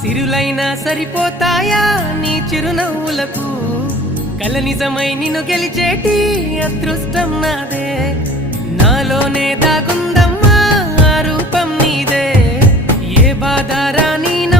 సిరులైనా సరిపోతాయా నీ చిరునవ్వులకు కల నిజమై నిన్ను గెలిచేటి అదృష్టం నాదే నాలోనే దాగుందమ్మా ఆ రూపం నీదే ఏ బాధ రాని